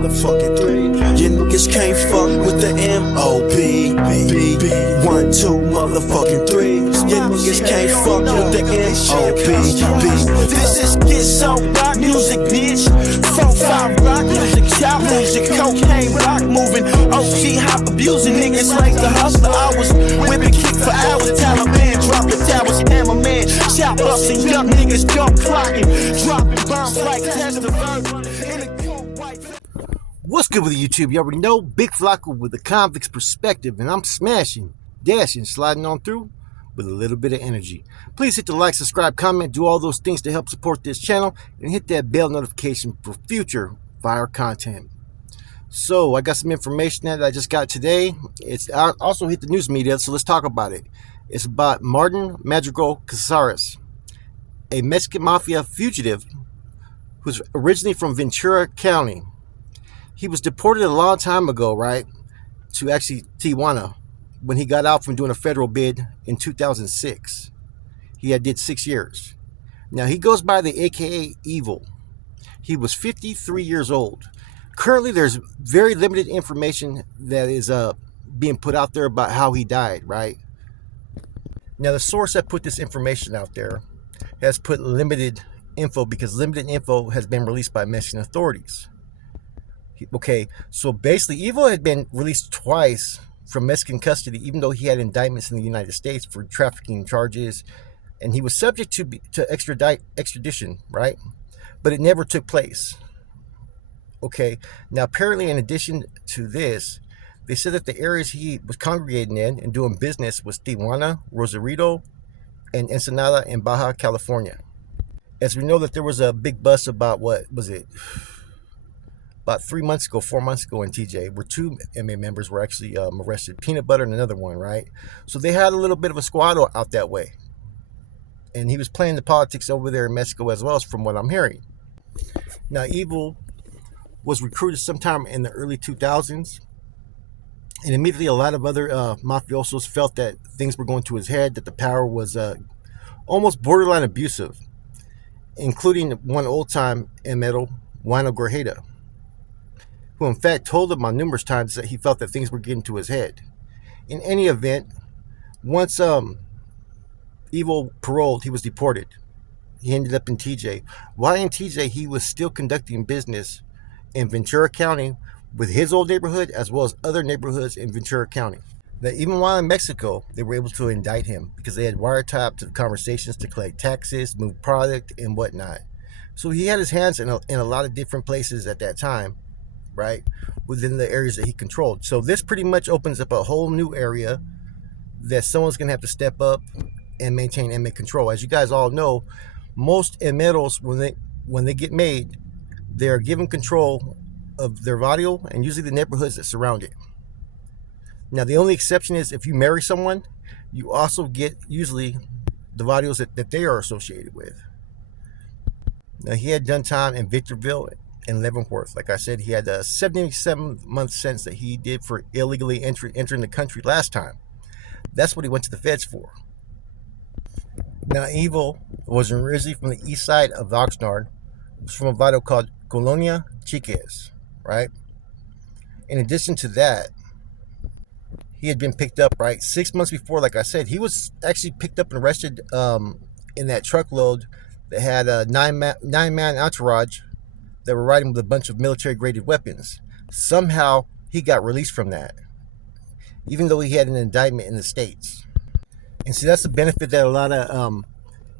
motherfucking 3. You niggas can't fuck with the M.O.B. 1, 2, motherfucking 3. You niggas can't fuck with the M.O.B. This is get so rock music, bitch. 4-5 rock music, child music, cocaine rock moving, OG hop abusing niggas like the hustler. I was whipping kick for hours, Taliban dropping towers, hammerman, chop busting young niggas, gun clocking, dropping bombs like test the verb in a cold white. What's good with the YouTube? You already know, Big Flacco with the convict's perspective, and I'm smashing, dashing, sliding on through with a little bit of energy. Please hit the like, subscribe, comment, do all those things to help support this channel, and hit that bell notification for future fire content. So I got some information that I just got today. I also hit the news media, so let's talk about it. It's about Martin Madrigal Casares, a Mexican Mafia fugitive who's originally from Ventura County. He was deported a long time ago, right, to actually Tijuana when he got out from doing a federal bid in 2006. He did 6 years. Now, he goes by the AKA Evil. He was 53 years old. Currently, there's very limited information that is being put out there about how he died, right? Now, the source that put this information out there has put limited info because limited info has been released by Mexican authorities. Okay, so basically, Evil had been released twice from Mexican custody, even though he had indictments in the United States for trafficking charges, and he was subject to extradition, right? But it never took place. Okay, now apparently, in addition to this, they said that the areas he was congregating in and doing business was Tijuana, Rosarito, and Ensenada in Baja California. As we know that there was a big bust about, what was it, about 4 months ago in TJ, where 2 MA members were actually arrested, Peanut Butter and another one, right? So they had a little bit of a squad out that way. And he was playing the politics over there in Mexico as well, as from what I'm hearing. Now, Evil was recruited sometime in the early 2000s. And immediately a lot of other mafiosos felt that things were going to his head, that the power was almost borderline abusive, including one old-time emero, Juan Grajeda, who in fact told him on numerous times that he felt that things were getting to his head. In any event, once Evil paroled, he was deported. He ended up in TJ. While in TJ, he was still conducting business in Ventura County with his old neighborhood as well as other neighborhoods in Ventura County. That even while in Mexico, they were able to indict him because they had wiretapped conversations to collect taxes, move product, and whatnot. So he had his hands in a lot of different places at that time, right, within the areas that he controlled. So this pretty much opens up a whole new area that someone's going to have to step up and maintain inmate control. As you guys all know, most emeros, when they get made, they are given control of their barrio and usually the neighborhoods that surround it. Now, the only exception is if you marry someone, you also get usually the barrios that they are associated with. Now, he had done time in Victorville and Leavenworth. Like I said, he had a 77-month sentence that he did for illegally entering the country last time. That's what he went to the feds for. Now, Evil was originally from the east side of Oxnard. It was from a barrio called Colonia, Chiques, right? In addition to that, he had been picked up, right, 6 months before. Like I said, he was actually picked up and arrested in that truckload that had a nine-man entourage that were riding with a bunch of military-graded weapons. Somehow, he got released from that, even though he had an indictment in the States. And see, that's the benefit that a lot of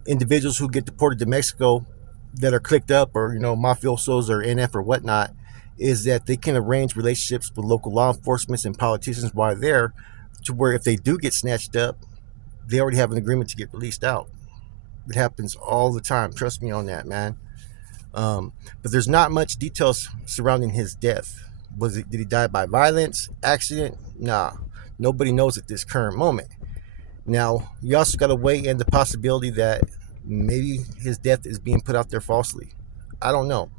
individuals who get deported to Mexico that are clicked up, or, you know, mafiosos or NF or whatnot, is that they can arrange relationships with local law enforcement and politicians while they're there, to where if they do get snatched up, they already have an agreement to get released out. It happens all the time. Trust me on that, man. But there's not much details surrounding his death. Did he die by violence, accident? Nah, nobody knows at this current moment. Now, you also got to weigh in the possibility that maybe his death is being put out there falsely. I don't know.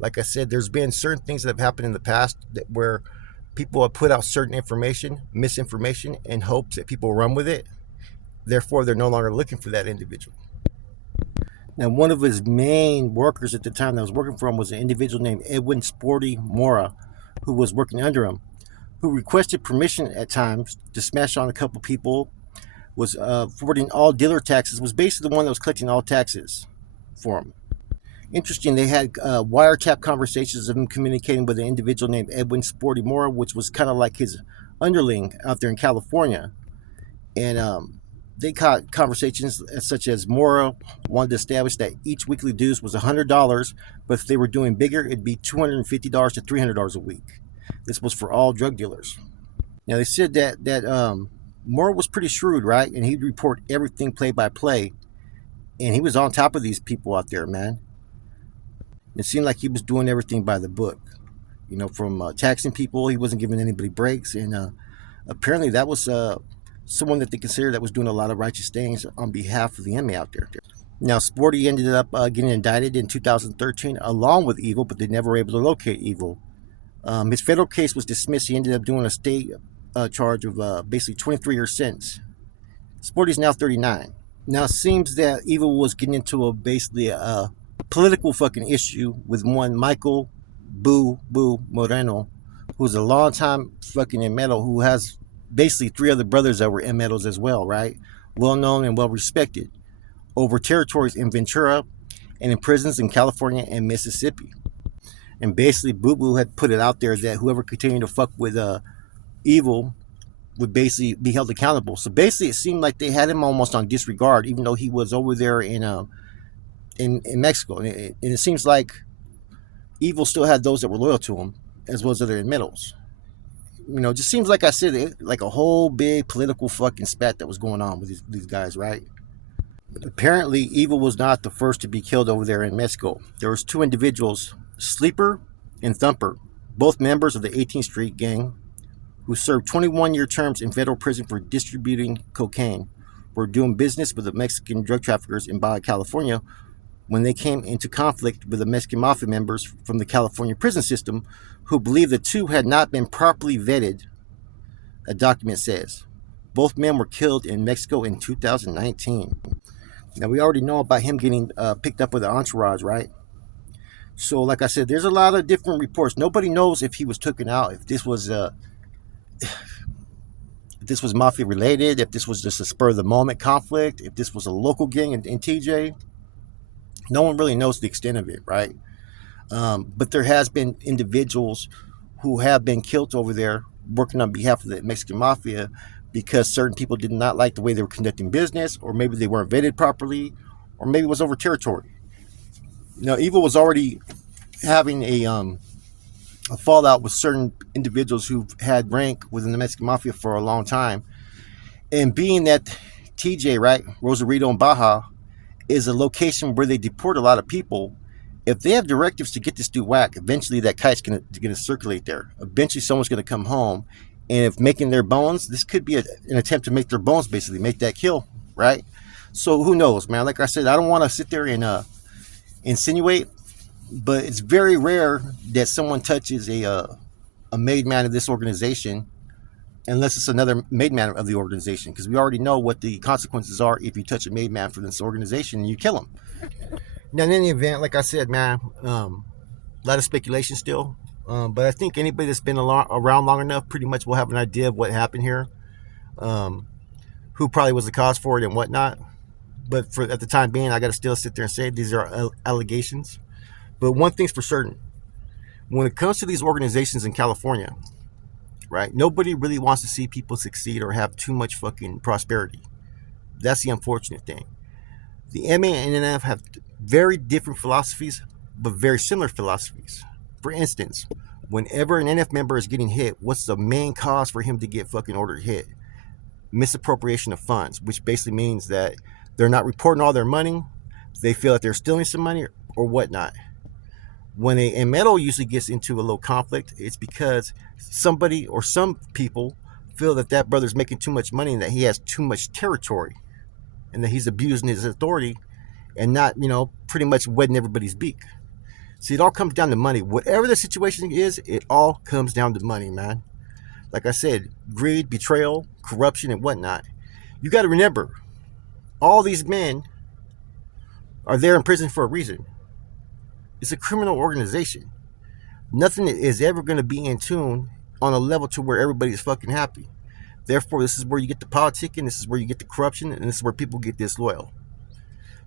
Like I said, there's been certain things that have happened in the past where people have put out certain information, misinformation, in hopes that people run with it. Therefore, they're no longer looking for that individual. And one of his main workers at the time that was working for him was an individual named Edwin Sporty Mora, who was working under him, who requested permission at times to smash on a couple people, was forwarding all dealer taxes, was basically the one that was collecting all taxes for him. Interesting, they had wiretap conversations of him communicating with an individual named Edwin Sporty Mora, which was kind of like his underling out there in California. And they caught conversations such as Mora wanted to establish that each weekly dues was $100, but if they were doing bigger, it'd be $250 to $300 a week. This was for all drug dealers. Now they said that Mora was pretty shrewd, right? And he'd report everything play by play, and he was on top of these people out there, man. It seemed like he was doing everything by the book, from taxing people. He wasn't giving anybody breaks, and apparently that was someone that they considered that was doing a lot of righteous things on behalf of the enemy out there. Now, Sporty ended up getting indicted in 2013 along with Evil, but they never were able to locate Evil. His federal case was dismissed. He ended up doing a state charge of basically 23-year sentence. Sporty's now 39. Now, it seems that Evil was getting into basically a political fucking issue with one Michael Boo Moreno, who's a longtime fucking inmetal who has basically 3 other brothers that were inmetals as well, right? Well known and well respected over territories in Ventura and in prisons in California and Mississippi. And basically, Boo Boo had put it out there that whoever continued to fuck with Evil would basically be held accountable. So basically, it seemed like they had him almost on disregard, even though he was over there in Mexico. And it seems like Evil still had those that were loyal to him, as well as other inmetals. It just seems like I said, like a whole big political fucking spat that was going on with these guys, right? Apparently, Evil was not the first to be killed over there in Mexico. There was 2 individuals, Sleeper and Thumper, both members of the 18th Street gang, who served 21-year terms in federal prison for distributing cocaine, were doing business with the Mexican drug traffickers in Baja California when they came into conflict with the Mexican Mafia members from the California prison system, who believed the 2 had not been properly vetted, a document says. Both men were killed in Mexico in 2019. Now, we already know about him getting picked up with an entourage, right? So, like I said, there's a lot of different reports. Nobody knows if he was taken out, if this was Mafia related, if this was just a spur of the moment conflict, if this was a local gang in TJ. No one really knows the extent of it, right? But there has been individuals who have been killed over there working on behalf of the Mexican Mafia because certain people did not like the way they were conducting business, or maybe they weren't vetted properly, or maybe it was over territory. Now, Evil was already having a fallout with certain individuals who had rank within the Mexican Mafia for a long time. And being that TJ, right, Rosarito and Baja, is a location where they deport a lot of people, if they have directives to get this dude whack, eventually that kite's going to circulate there. Eventually someone's going to come home, and if making their bones, this could be an attempt to make their bones, basically, make that kill, right? So who knows, man? Like I said, I don't want to sit there and insinuate, but it's very rare that someone touches a made man of this organization unless it's another made man of the organization, because we already know what the consequences are if you touch a made man for this organization and you kill him. Now, in any event, like I said, man, a lot of speculation still, but I think anybody that's been around long enough pretty much will have an idea of what happened here, who probably was the cause for it and whatnot. But at the time being, I got to still sit there and say these are allegations. But one thing's for certain, when it comes to these organizations in California, right, nobody really wants to see people succeed or have too much fucking prosperity. That's the unfortunate thing. The MA and NF have very different philosophies, but very similar philosophies. For instance, whenever an NF member is getting hit, what's the main cause for him to get fucking ordered hit? Misappropriation of funds, which basically means that they're not reporting all their money. They feel that they're stealing some money or whatnot. When a metal usually gets into a little conflict, it's because somebody or some people feel that that brother's making too much money and that he has too much territory and that he's abusing his authority and not, pretty much wetting everybody's beak. See, it all comes down to money. Whatever the situation is, it all comes down to money, man. Like I said, greed, betrayal, corruption, and whatnot. You got to remember, all these men are there in prison for a reason. It's a criminal organization. Nothing is ever going to be in tune on a level to where everybody's fucking happy. Therefore, this is where you get the politicking, this is where you get the corruption, and this is where people get disloyal.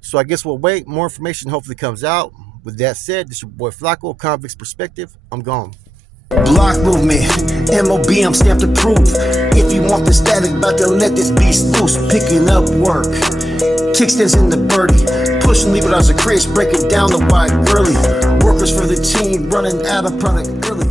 So I guess we'll wait. More information hopefully comes out. With that said, this is your boy Flacco, Convict's Perspective. I'm gone. Block movement, MOB, I'm stamped to prove. If you want the static, about to let this beast loose. Picking up work, kickstands in the birdie, pushing leave it as a craze, breaking down the wide girly. Workers for the team, running out of product early.